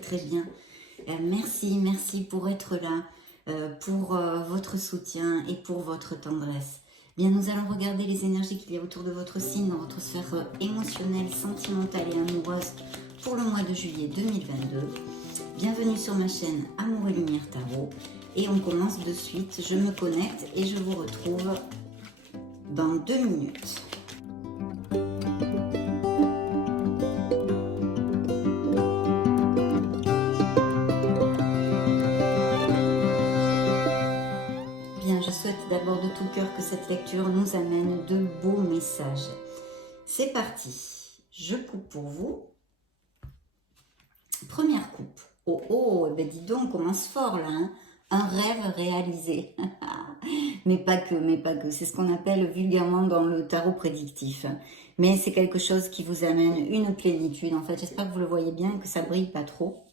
très bien. Merci pour être là, pour votre soutien et pour votre tendresse. Bien, nous allons regarder les énergies qu'il y a autour de votre signe, dans votre sphère émotionnelle, sentimentale et amoureuse pour le mois de juillet 2022. Bienvenue sur ma chaîne Amour et Lumière Tarot. Et on commence de suite. Je me connecte et je vous retrouve dans 2 minutes. Je souhaite d'abord de tout cœur que cette lecture nous amène de beaux messages. C'est parti. Je coupe pour vous. Première coupe. Oh, ben dis donc, on commence fort là. Hein. Un rêve réalisé. mais pas que. C'est ce qu'on appelle vulgairement dans le tarot prédictif. Mais c'est quelque chose qui vous amène une plénitude. En fait, j'espère que vous le voyez bien et que ça brille pas trop.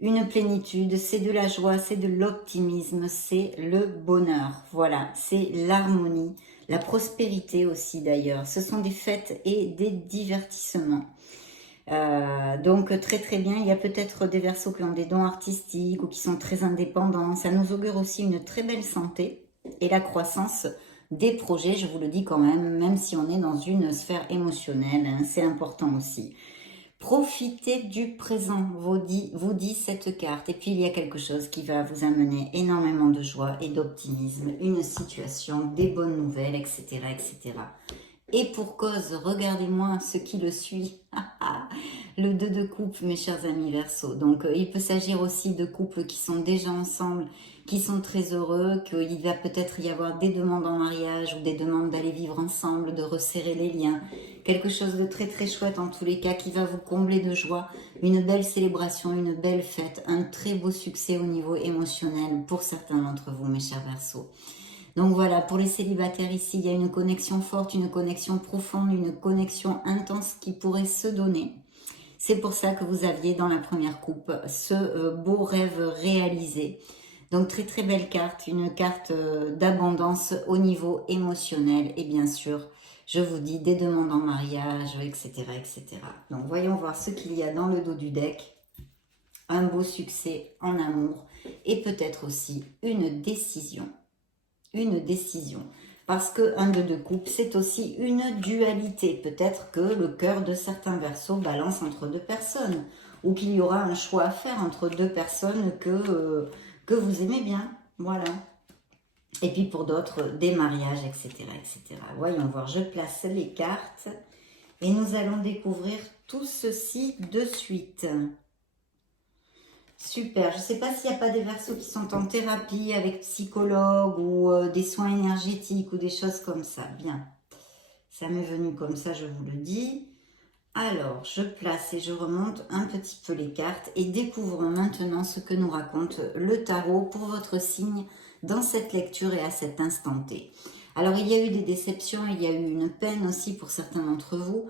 Une plénitude, c'est de la joie, c'est de l'optimisme, c'est le bonheur. Voilà, c'est l'harmonie, la prospérité aussi d'ailleurs. Ce sont des fêtes et des divertissements. Donc très bien, il y a peut-être des Verseaux qui ont des dons artistiques ou qui sont très indépendants. Ça nous augure aussi une très belle santé et la croissance des projets, je vous le dis quand même si on est dans une sphère émotionnelle, hein, c'est important aussi. Profitez du présent, vous dit cette carte. Et puis, il y a quelque chose qui va vous amener énormément de joie et d'optimisme, une situation, des bonnes nouvelles, etc., etc. Et pour cause, regardez-moi ce qui le suit. Le 2 de coupe, mes chers amis Verseaux. Donc, il peut s'agir aussi de couples qui sont déjà ensemble, qui sont très heureux, qu'il va peut-être y avoir des demandes en mariage ou des demandes d'aller vivre ensemble, de resserrer les liens. Quelque chose de très chouette en tous les cas qui va vous combler de joie. Une belle célébration, une belle fête, un très beau succès au niveau émotionnel pour certains d'entre vous, mes chers Verseaux. Donc voilà, pour les célibataires ici, il y a une connexion forte, une connexion profonde, une connexion intense qui pourrait se donner. C'est pour ça que vous aviez dans la première coupe ce beau rêve réalisé. Donc très belle carte, une carte d'abondance au niveau émotionnel et bien sûr, je vous dis des demandes en mariage, etc. Donc voyons voir ce qu'il y a dans le dos du deck. Un beau succès en amour et peut-être aussi une décision. Parce que un 2 de coupe, c'est aussi une dualité. Peut-être que le cœur de certains Verseaux balance entre 2 personnes, ou qu'il y aura un choix à faire entre 2 personnes que vous aimez bien. Voilà. Et puis pour d'autres, des mariages, etc. Voyons voir, je place les cartes et nous allons découvrir tout ceci de suite. Super, je ne sais pas s'il n'y a pas des Verseaux qui sont en thérapie avec psychologue ou des soins énergétiques ou des choses comme ça. Bien, ça m'est venu comme ça, je vous le dis. Alors, je place et je remonte un petit peu les cartes et découvrons maintenant ce que nous raconte le tarot pour votre signe dans cette lecture et à cet instant T. Alors, il y a eu des déceptions, il y a eu une peine aussi pour certains d'entre vous.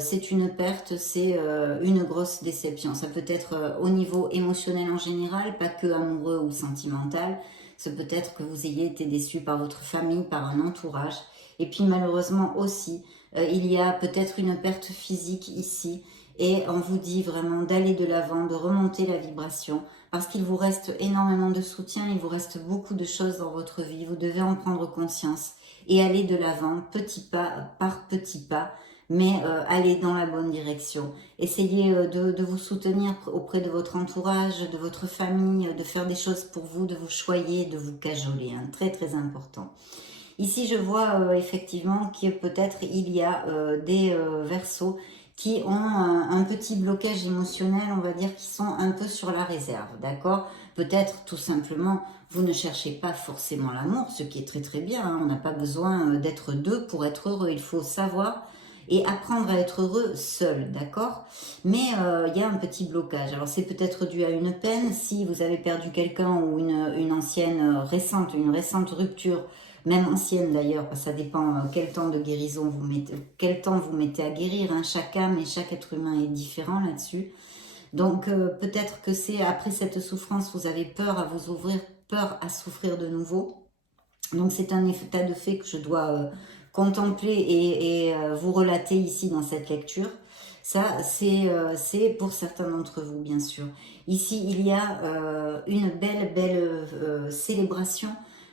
C'est une perte, c'est une grosse déception. Ça peut être au niveau émotionnel en général, pas que amoureux ou sentimental. C'est peut-être que vous ayez été déçu par votre famille, par un entourage. Et puis malheureusement aussi, il y a peut-être une perte physique ici. Et on vous dit vraiment d'aller de l'avant, de remonter la vibration. Parce qu'il vous reste énormément de soutien, il vous reste beaucoup de choses dans votre vie. Vous devez en prendre conscience et aller de l'avant, petit pas par petit pas. Mais allez dans la bonne direction. Essayez de vous soutenir auprès de votre entourage, de votre famille, de faire des choses pour vous, de vous choyer, de vous cajoler. Hein. Très important. Ici, je vois effectivement que peut-être il y a des Verseaux qui ont un petit blocage émotionnel, on va dire, qui sont un peu sur la réserve, d'accord? Peut-être tout simplement, vous ne cherchez pas forcément l'amour, ce qui est très bien. Hein. On n'a pas besoin d'être deux pour être heureux. Il faut savoir et apprendre à être heureux seul, d'accord? Mais il y a un petit blocage. Alors c'est peut-être dû à une peine, si vous avez perdu quelqu'un ou une ancienne récente, une récente rupture, même ancienne d'ailleurs, ça dépend quel temps de guérison vous mettez, quel temps vous mettez à guérir. Hein. Chaque âme et chaque être humain est différent là-dessus. Donc peut-être que c'est après cette souffrance, vous avez peur à vous ouvrir, peur à souffrir de nouveau. Donc c'est un état de fait que je dois contempler et vous relater ici dans cette lecture. Ça, c'est pour certains d'entre vous, bien sûr. Ici, il y a une belle célébration.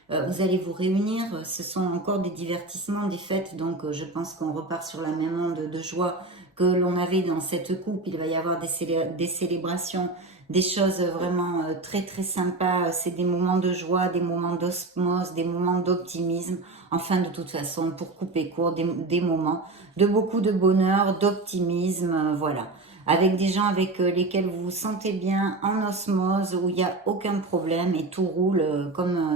Vous allez vous réunir. Ce sont encore des divertissements, des fêtes. Donc, je pense qu'on repart sur la même onde de joie que l'on avait dans cette coupe. Il va y avoir des célébrations, des choses vraiment très sympas. C'est des moments de joie, des moments d'osmose, des moments d'optimisme. Enfin, de toute façon, pour couper court, des moments de beaucoup de bonheur, d'optimisme, voilà. Avec des gens avec lesquels vous vous sentez bien, en osmose, où il n'y a aucun problème et tout roule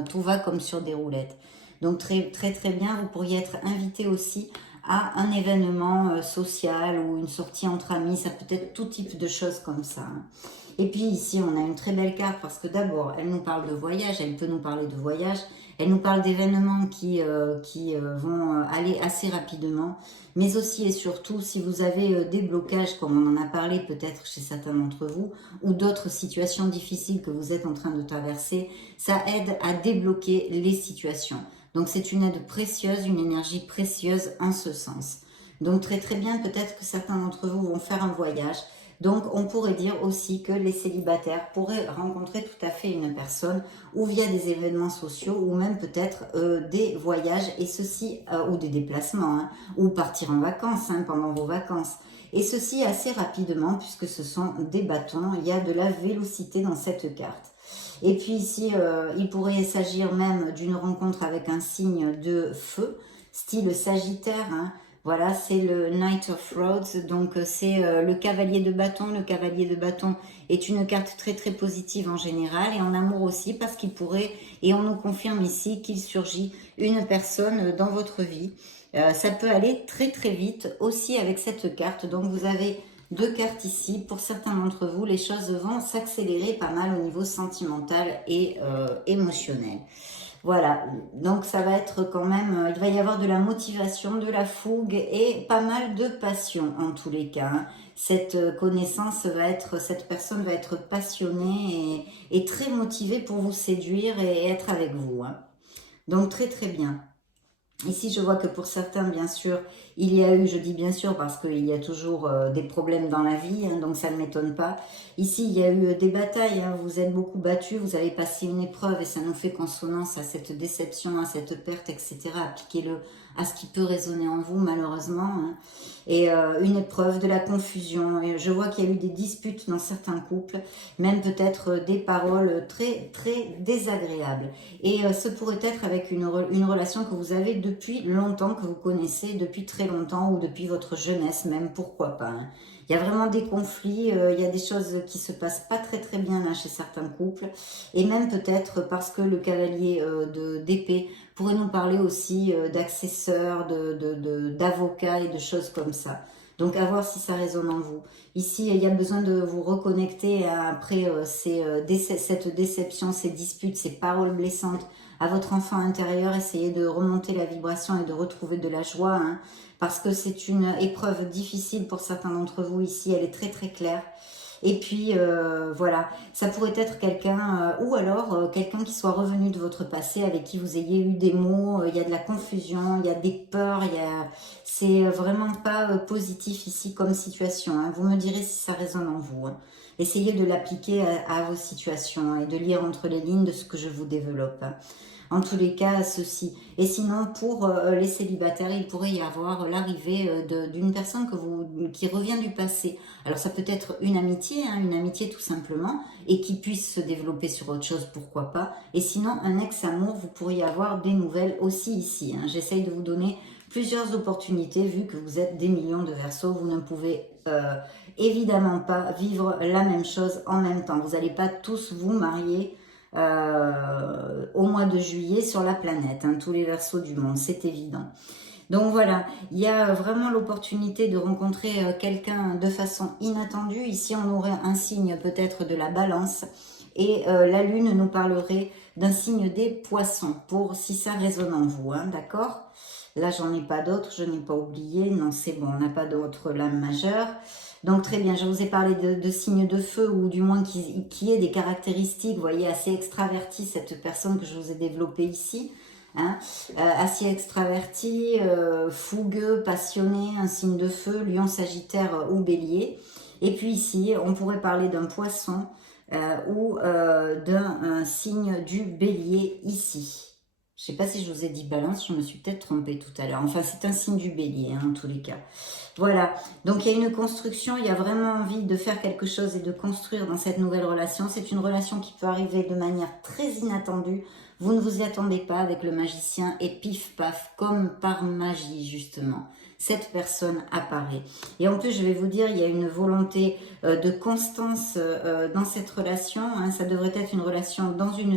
tout va comme sur des roulettes. Donc très bien, vous pourriez être invité aussi à un événement social ou une sortie entre amis, ça peut être tout type de choses comme ça. Hein. Et puis ici, on a une très belle carte parce que d'abord, elle nous parle de voyage, elle peut nous parler de voyage, elle nous parle d'événements qui vont aller assez rapidement, mais aussi et surtout, si vous avez des blocages, comme on en a parlé peut-être chez certains d'entre vous, ou d'autres situations difficiles que vous êtes en train de traverser, ça aide à débloquer les situations. Donc c'est une aide précieuse, une énergie précieuse en ce sens. Donc très bien, peut-être que certains d'entre vous vont faire un voyage. Donc on pourrait dire aussi que les célibataires pourraient rencontrer tout à fait une personne ou via des événements sociaux ou même peut-être des voyages et ceci, ou des déplacements, hein, ou partir en vacances hein, pendant vos vacances. Et ceci assez rapidement puisque ce sont des bâtons, il y a de la vélocité dans cette carte. Et puis ici, il pourrait s'agir même d'une rencontre avec un signe de feu, style Sagittaire. Hein. Voilà, c'est le Knight of Rods, donc c'est le cavalier de bâton. Le cavalier de bâton est une carte très positive en général et en amour aussi parce qu'il pourrait, et on nous confirme ici qu'il surgit une personne dans votre vie. Ça peut aller très vite aussi avec cette carte, donc vous avez deux cartes ici. Pour certains d'entre vous, les choses vont s'accélérer pas mal au niveau sentimental et émotionnel. Voilà, donc ça va être quand même, il va y avoir de la motivation, de la fougue et pas mal de passion en tous les cas. Hein. Cette connaissance va être, cette personne va être passionnée et très motivée pour vous séduire et être avec vous. Hein. Donc très bien. Ici, je vois que pour certains, bien sûr, il y a eu, je dis bien sûr parce qu'il y a toujours des problèmes dans la vie, hein, donc ça ne m'étonne pas. Ici, il y a eu des batailles, hein, vous êtes beaucoup battus, vous avez passé une épreuve et ça nous fait consonance à cette déception, à cette perte, etc. Appliquez-le à ce qui peut résonner en vous, malheureusement. Hein. Et une épreuve, de la confusion. Et je vois qu'il y a eu des disputes dans certains couples, même peut-être des paroles très désagréables. Et ce pourrait être avec une relation que vous avez depuis longtemps, que vous connaissez depuis très longtemps ou depuis votre jeunesse même, pourquoi pas. Hein. Il y a vraiment des conflits, il y a des choses qui se passent pas très bien là chez certains couples. Et même peut-être parce que le cavalier d'épée pourrait nous parler aussi d'accesseurs, d'avocats et de choses comme ça. Donc à voir si ça résonne en vous. Ici, il y a besoin de vous reconnecter après cette déception, ces disputes, ces paroles blessantes à votre enfant intérieur. Essayez de remonter la vibration et de retrouver de la joie. Hein, parce que c'est une épreuve difficile pour certains d'entre vous ici. Elle est très claire. Et puis, voilà, ça pourrait être quelqu'un, ou alors quelqu'un qui soit revenu de votre passé, avec qui vous ayez eu des mots, il y a de la confusion, il y a des peurs, c'est vraiment pas positif ici comme situation. Hein. Vous me direz si ça résonne en vous. Hein. Essayez de l'appliquer à vos situations et de lire entre les lignes de ce que je vous développe. Hein. En tous les cas, ceci. Et sinon, pour les célibataires, il pourrait y avoir l'arrivée d'une personne qui revient du passé. Alors, ça peut être une amitié tout simplement, et qui puisse se développer sur autre chose, pourquoi pas. Et sinon, un ex-amour, vous pourriez avoir des nouvelles aussi ici. Hein. J'essaye de vous donner plusieurs opportunités, vu que vous êtes des millions de Verseaux, vous ne pouvez évidemment pas vivre la même chose en même temps. Vous n'allez pas tous vous marier au mois de juillet sur la planète, hein, tous les Verseaux du monde, c'est évident. Donc voilà, il y a vraiment l'opportunité de rencontrer quelqu'un de façon inattendue. Ici, on aurait un signe peut-être de la Balance et la Lune nous parlerait d'un signe des Poissons, pour si ça résonne en vous, hein, d'accord? Là, j'en ai pas d'autres, je n'ai pas oublié. Non, c'est bon, on n'a pas d'autres lames majeures. Donc très bien, je vous ai parlé de signes de feu, ou du moins qui ait des caractéristiques, vous voyez, assez extraverties, cette personne que je vous ai développée ici. Hein, assez extraverti, fougueux, passionné, un signe de feu, lion, sagittaire ou bélier. Et puis ici, on pourrait parler d'un poisson ou d'un signe du bélier ici. Je ne sais pas si je vous ai dit balance, je me suis peut-être trompée tout à l'heure. Enfin, c'est un signe du bélier, hein, en tous les cas. Voilà, donc il y a une construction, il y a vraiment envie de faire quelque chose et de construire dans cette nouvelle relation. C'est une relation qui peut arriver de manière très inattendue. Vous ne vous y attendez pas avec le magicien et pif paf, comme par magie justement. Cette personne apparaît. Et en plus, je vais vous dire, il y a une volonté de constance dans cette relation. Hein. Ça devrait être une relation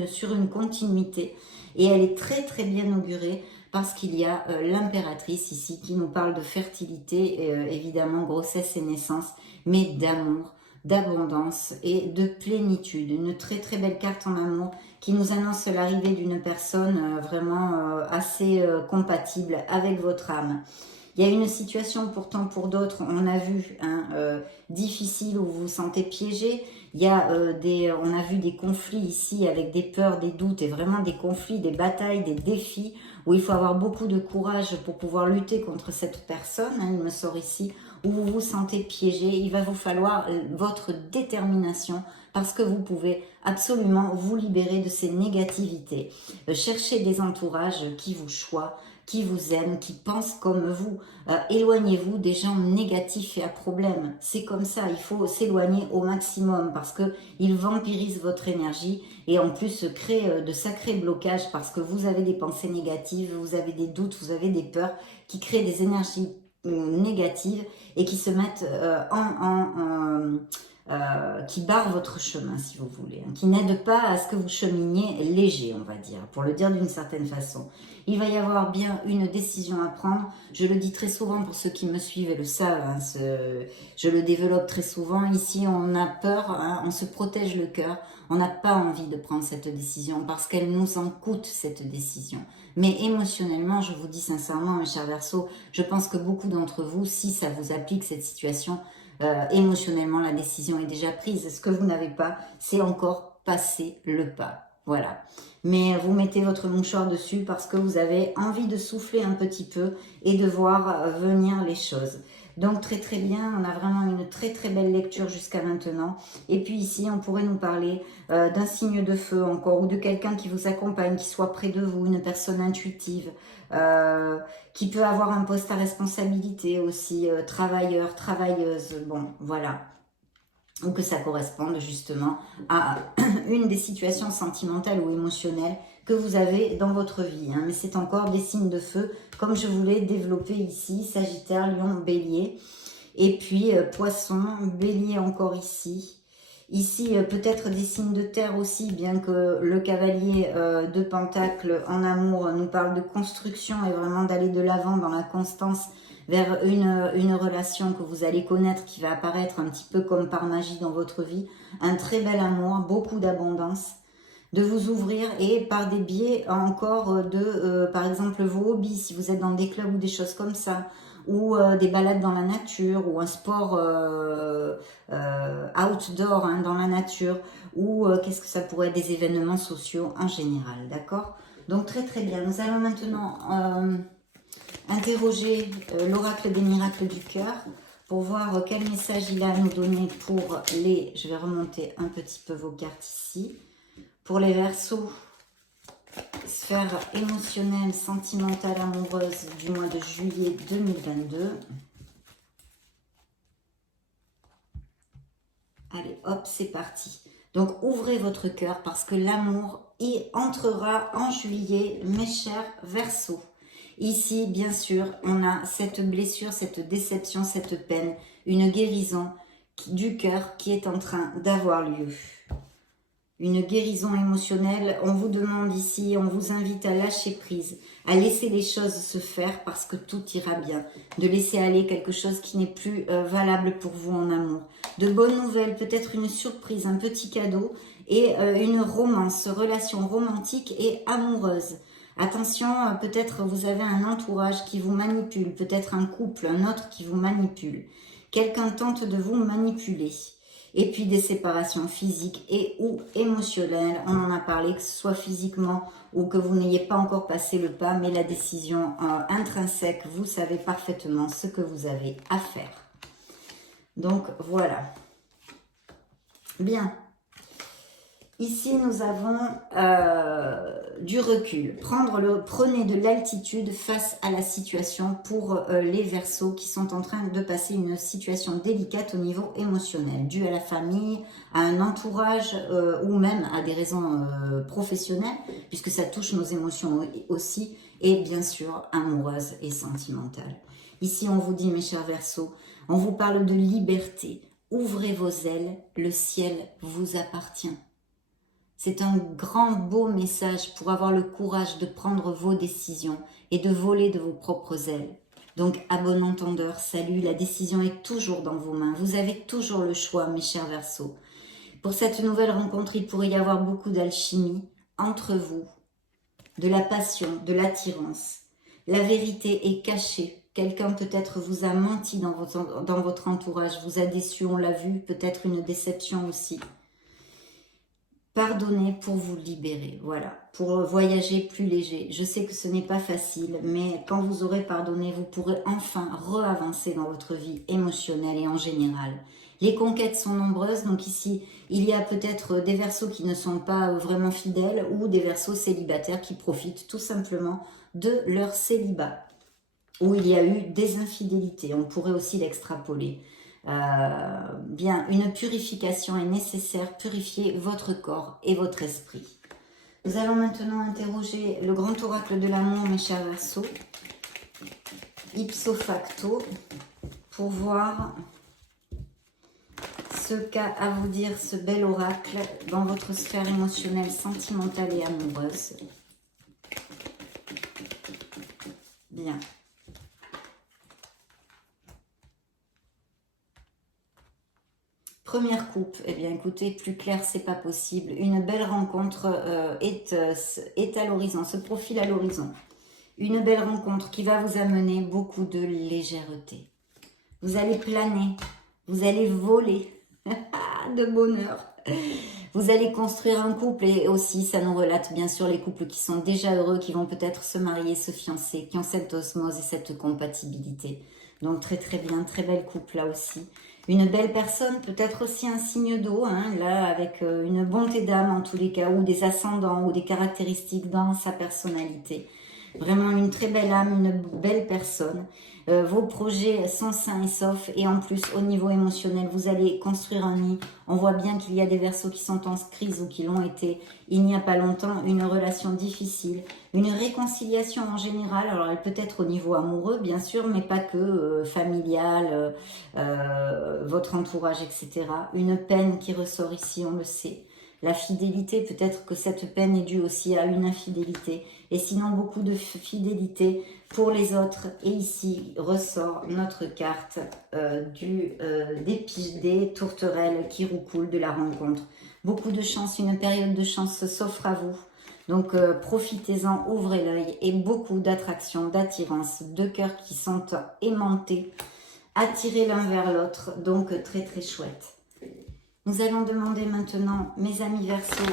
sur une continuité. Et elle est très très bien augurée parce qu'il y a l'impératrice ici qui nous parle de fertilité, évidemment grossesse et naissance, mais d'amour, d'abondance et de plénitude. Une très très belle carte en amour qui nous annonce l'arrivée d'une personne vraiment assez compatible avec votre âme. Il y a une situation pourtant pour d'autres, on a vu, hein, difficile où vous vous sentez piégé. Il y a on a vu des conflits ici avec des peurs, des doutes et vraiment des conflits, des batailles, des défis où il faut avoir beaucoup de courage pour pouvoir lutter contre cette personne. Hein, il me sort ici où vous vous sentez piégé. Il va vous falloir votre détermination parce que vous pouvez absolument vous libérer de ces négativités. Cherchez des entourages qui vous choisissent, qui vous aiment, qui pensent comme vous. Éloignez-vous des gens négatifs et à problème. C'est comme ça, il faut s'éloigner au maximum parce qu'ils vampirisent votre énergie et en plus créent de sacrés blocages parce que vous avez des pensées négatives, vous avez des doutes, vous avez des peurs qui créent des énergies négatives et qui se mettent qui barrent votre chemin, si vous voulez, hein, qui n'aident pas à ce que vous cheminiez léger, on va dire, pour le dire d'une certaine façon. Il va y avoir bien une décision à prendre. Je le dis très souvent pour ceux qui me suivent et le savent, hein, je le développe très souvent. Ici, on a peur, hein, on se protège le cœur. On n'a pas envie de prendre cette décision parce qu'elle nous en coûte, cette décision. Mais émotionnellement, je vous dis sincèrement, mes chers Verseaux, je pense que beaucoup d'entre vous, si ça vous applique cette situation, émotionnellement, la décision est déjà prise. Ce que vous n'avez pas, c'est encore passer le pas. Voilà. Mais vous mettez votre mouchoir dessus parce que vous avez envie de souffler un petit peu et de voir venir les choses. Donc très très bien, on a vraiment une très très belle lecture jusqu'à maintenant. Et puis ici, on pourrait nous parler d'un signe de feu encore ou de quelqu'un qui vous accompagne, qui soit près de vous, une personne intuitive, qui peut avoir un poste à responsabilité aussi, travailleur, travailleuse, bon voilà. Ou que ça corresponde justement à une des situations sentimentales ou émotionnelles que vous avez dans votre vie. Hein. Mais c'est encore des signes de feu, comme je vous l'ai développé ici, Sagittaire, Lion, Bélier. Et puis Poisson, Bélier encore ici. Ici, peut-être des signes de terre aussi, bien que le cavalier de Pentacle en amour nous parle de construction et vraiment d'aller de l'avant dans la constance vers une relation que vous allez connaître qui va apparaître un petit peu comme par magie dans votre vie. Un très bel amour, beaucoup d'abondance, de vous ouvrir et par des biais encore de, par exemple, vos hobbies, si vous êtes dans des clubs ou des choses comme ça, ou des balades dans la nature, ou un sport outdoor hein, dans la nature, ou qu'est-ce que ça pourrait être, des événements sociaux en général, d'accord? Donc très très bien, nous allons maintenant interroger l'oracle des miracles du cœur pour voir quel message il a à nous donner pour les... Je vais remonter un petit peu vos cartes ici. Pour les Verseaux, sphère émotionnelle, sentimentale, amoureuse du mois de juillet 2022. Allez, hop, c'est parti. Donc, ouvrez votre cœur parce que l'amour y entrera en juillet, mes chers Verseaux. Ici, bien sûr, on a cette blessure, cette déception, cette peine, une guérison du cœur qui est en train d'avoir lieu. Une guérison émotionnelle, on vous demande ici, on vous invite à lâcher prise, à laisser les choses se faire parce que tout ira bien. De laisser aller quelque chose qui n'est plus valable pour vous en amour. De bonnes nouvelles, peut-être une surprise, un petit cadeau et une romance, relation romantique et amoureuse. Attention, peut-être vous avez un entourage qui vous manipule, peut-être un couple, un autre qui vous manipule. Quelqu'un tente de vous manipuler. Et puis des séparations physiques et ou émotionnelles, on en a parlé, que ce soit physiquement ou que vous n'ayez pas encore passé le pas, mais la décision intrinsèque, vous savez parfaitement ce que vous avez à faire. Donc voilà. Bien. Ici, nous avons du recul. Prenez de l'altitude face à la situation pour les Verseaux qui sont en train de passer une situation délicate au niveau émotionnel, due à la famille, à un entourage ou même à des raisons professionnelles, puisque ça touche nos émotions aussi, et bien sûr amoureuses et sentimentales. Ici, on vous dit, mes chers Verseaux, on vous parle de liberté. Ouvrez vos ailes, le ciel vous appartient. C'est un grand beau message pour avoir le courage de prendre vos décisions et de voler de vos propres ailes. Donc, à bon entendeur, salut, la décision est toujours dans vos mains. Vous avez toujours le choix, mes chers Verseaux. Pour cette nouvelle rencontre, il pourrait y avoir beaucoup d'alchimie entre vous, de la passion, de l'attirance. La vérité est cachée. Quelqu'un peut-être vous a menti dans votre entourage, vous a déçu, on l'a vu, peut-être une déception aussi. Pardonnez pour vous libérer, voilà, pour voyager plus léger. Je sais que ce n'est pas facile, mais quand vous aurez pardonné, vous pourrez enfin re-avancer dans votre vie émotionnelle et en général. Les conquêtes sont nombreuses, donc ici, il y a peut-être des Verseaux qui ne sont pas vraiment fidèles ou des Verseaux célibataires qui profitent tout simplement de leur célibat, où il y a eu des infidélités, on pourrait aussi l'extrapoler. Bien, une purification est nécessaire, purifier votre corps et votre esprit. Nous allons maintenant interroger le grand oracle de l'amour, mes chers Verseaux, ipso facto, pour voir ce qu'a à vous dire ce bel oracle dans votre sphère émotionnelle, sentimentale et amoureuse. Bien. Première coupe, eh bien écoutez, plus clair, c'est pas possible. Une belle rencontre est à l'horizon, se profile à l'horizon. Une belle rencontre qui va vous amener beaucoup de légèreté. Vous allez planer, vous allez voler de bonheur. Vous allez construire un couple et aussi, ça nous relate bien sûr les couples qui sont déjà heureux, qui vont peut-être se marier, se fiancer, qui ont cette osmose et cette compatibilité. Donc très très bien, très belle couple là aussi. Une belle personne, peut-être aussi un signe d'eau, hein, là avec une bonté d'âme en tous les cas, ou des ascendants, ou des caractéristiques dans sa personnalité. Vraiment une très belle âme, une belle personne. Vos projets sont sains et saufs et en plus au niveau émotionnel, vous allez construire un nid. On voit bien qu'il y a des Verseaux qui sont en crise ou qui l'ont été il n'y a pas longtemps, une relation difficile, une réconciliation en général. Alors elle peut être au niveau amoureux bien sûr, mais pas que, familial, votre entourage, etc. Une peine qui ressort ici, on le sait. La fidélité, peut-être que cette peine est due aussi à une infidélité. Et sinon, beaucoup de fidélité pour les autres. Et ici ressort notre carte des tourterelles qui roucoulent de la rencontre. Beaucoup de chance, une période de chance s'offre à vous. Donc profitez-en, ouvrez l'œil. Et beaucoup d'attraction, d'attirance, de cœurs qui sont aimantés, attirés l'un vers l'autre. Donc très très chouette. Nous allons demander maintenant, mes amis Verseaux,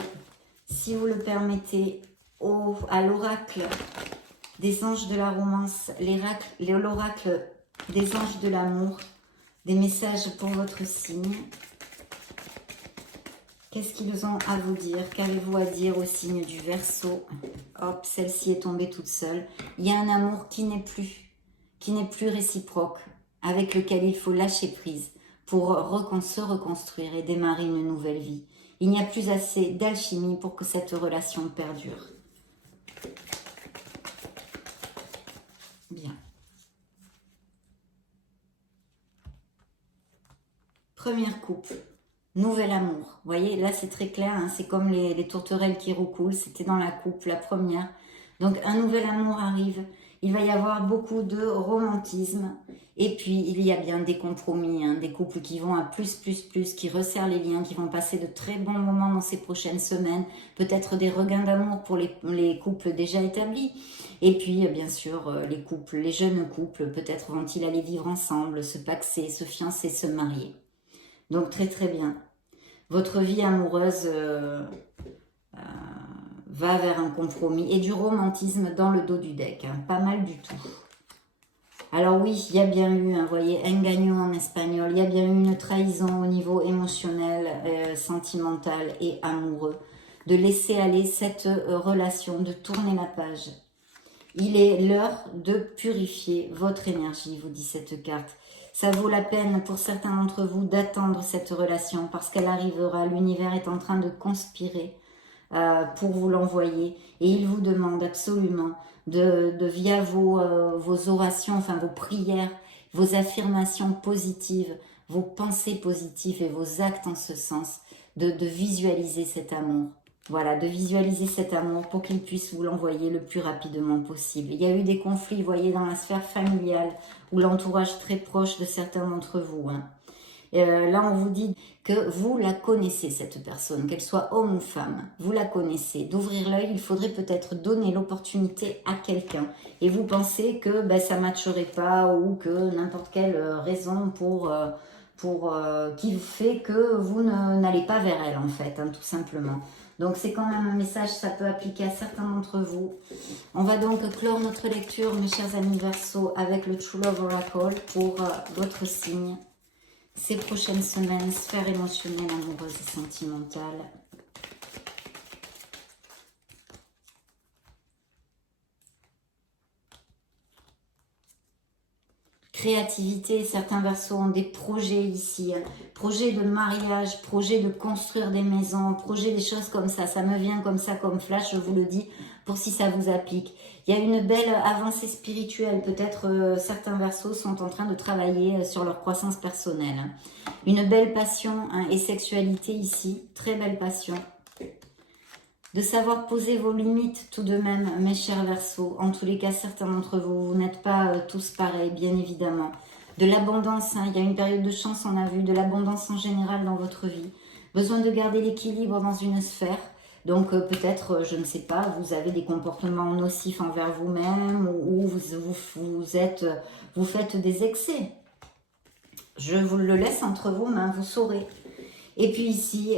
si vous le permettez, à l'oracle des anges de la romance, l'oracle des anges de l'amour, des messages pour votre signe. Qu'est-ce qu'ils ont à vous dire? Qu'avez-vous à dire au signe du Verseau? Hop, celle-ci est tombée toute seule. Il y a un amour qui n'est plus réciproque, avec lequel il faut lâcher prise pour se reconstruire et démarrer une nouvelle vie. Il n'y a plus assez d'alchimie pour que cette relation perdure. Bien. Première coupe, nouvel amour. Vous voyez, là c'est très clair, hein, c'est comme les tourterelles qui roucoulent, c'était dans la coupe, la première. Donc un nouvel amour arrive, il va y avoir beaucoup de romantisme. Et puis, il y a bien des compromis, hein, des couples qui vont à plus, qui resserrent les liens, qui vont passer de très bons moments dans ces prochaines semaines. Peut-être des regains d'amour pour les couples déjà établis. Et puis, bien sûr, les jeunes couples, peut-être vont-ils aller vivre ensemble, se paxer, se fiancer, se marier. Donc, très, très bien. votre vie amoureuse va vers un compromis et du romantisme dans le dos du deck. Hein, pas mal du tout. Alors oui, il y a bien eu, vous voyez, engaño en espagnol, il y a bien eu une trahison au niveau émotionnel, sentimental et amoureux. De laisser aller cette relation, de tourner la page. Il est l'heure de purifier votre énergie, vous dit cette carte. Ça vaut la peine pour certains d'entre vous d'attendre cette relation parce qu'elle arrivera. L'univers est en train de conspirer pour vous l'envoyer et il vous demande absolument via vos orations, enfin vos prières, vos affirmations positives, vos pensées positives et vos actes en ce sens, de visualiser cet amour. Voilà, de visualiser cet amour pour qu'il puisse vous l'envoyer le plus rapidement possible. Il y a eu des conflits, vous voyez, dans la sphère familiale ou l'entourage très proche de certains d'entre vous. Hein. Là, on vous dit que vous la connaissez, cette personne, qu'elle soit homme ou femme. Vous la connaissez. D'ouvrir l'œil, il faudrait peut-être donner l'opportunité à quelqu'un. Et vous pensez que ça ne matcherait pas ou que n'importe quelle raison qui fait que vous n'allez pas vers elle, en fait, hein, tout simplement. Donc, c'est quand même un message, ça peut appliquer à certains d'entre vous. On va donc clore notre lecture, mes chers amis Verseau, avec le True Love Oracle pour votre signe. Ces prochaines semaines, sphère émotionnelle, amoureuse et sentimentale. Créativité, certains Verseaux ont des projets ici, projets de mariage, projets de construire des maisons, projets des choses comme ça me vient comme ça, comme flash, je vous le dis, pour si ça vous applique. Il y a une belle avancée spirituelle, peut-être certains Verseaux sont en train de travailler sur leur croissance personnelle. Une belle passion et sexualité ici, très belle passion. De savoir poser vos limites tout de même, mes chers Verseaux. En tous les cas, certains d'entre vous, vous n'êtes pas tous pareils, bien évidemment. De l'abondance, il y a une période de chance, on a vu, de l'abondance en général dans votre vie. Besoin de garder l'équilibre dans une sphère. Donc peut-être, je ne sais pas, vous avez des comportements nocifs envers vous-même ou vous faites des excès. Je vous le laisse entre vos mains, vous saurez. Et puis ici,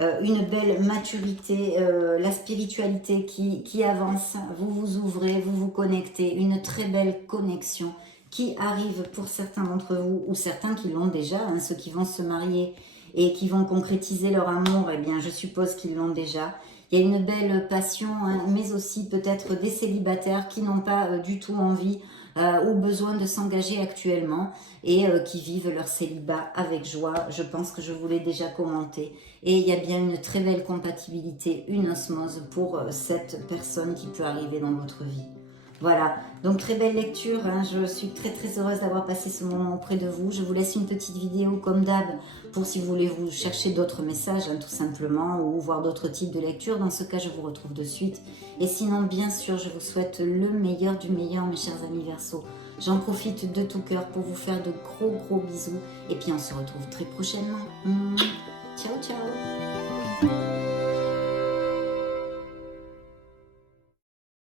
une belle maturité, la spiritualité qui avance, vous vous ouvrez, vous vous connectez, une très belle connexion qui arrive pour certains d'entre vous, ou certains qui l'ont déjà, hein, ceux qui vont se marier et qui vont concrétiser leur amour, eh bien je suppose qu'ils l'ont déjà. Il y a une belle passion, hein, mais aussi peut-être des célibataires qui n'ont pas du tout envie ou besoin de s'engager actuellement et qui vivent leur célibat avec joie. Je pense que je vous l'ai déjà commenté. Et il y a bien une très belle compatibilité, une osmose pour cette personne qui peut arriver dans votre vie. Voilà, donc très belle lecture, hein. Je suis très très heureuse d'avoir passé ce moment auprès de vous. Je vous laisse une petite vidéo comme d'hab pour si vous voulez vous chercher d'autres messages, hein, tout simplement, ou voir d'autres types de lectures. Dans ce cas, je vous retrouve de suite. Et sinon, bien sûr, je vous souhaite le meilleur du meilleur, mes chers amis Verseaux. J'en profite de tout cœur pour vous faire de gros bisous. Et puis on se retrouve très prochainement. Ciao, ciao.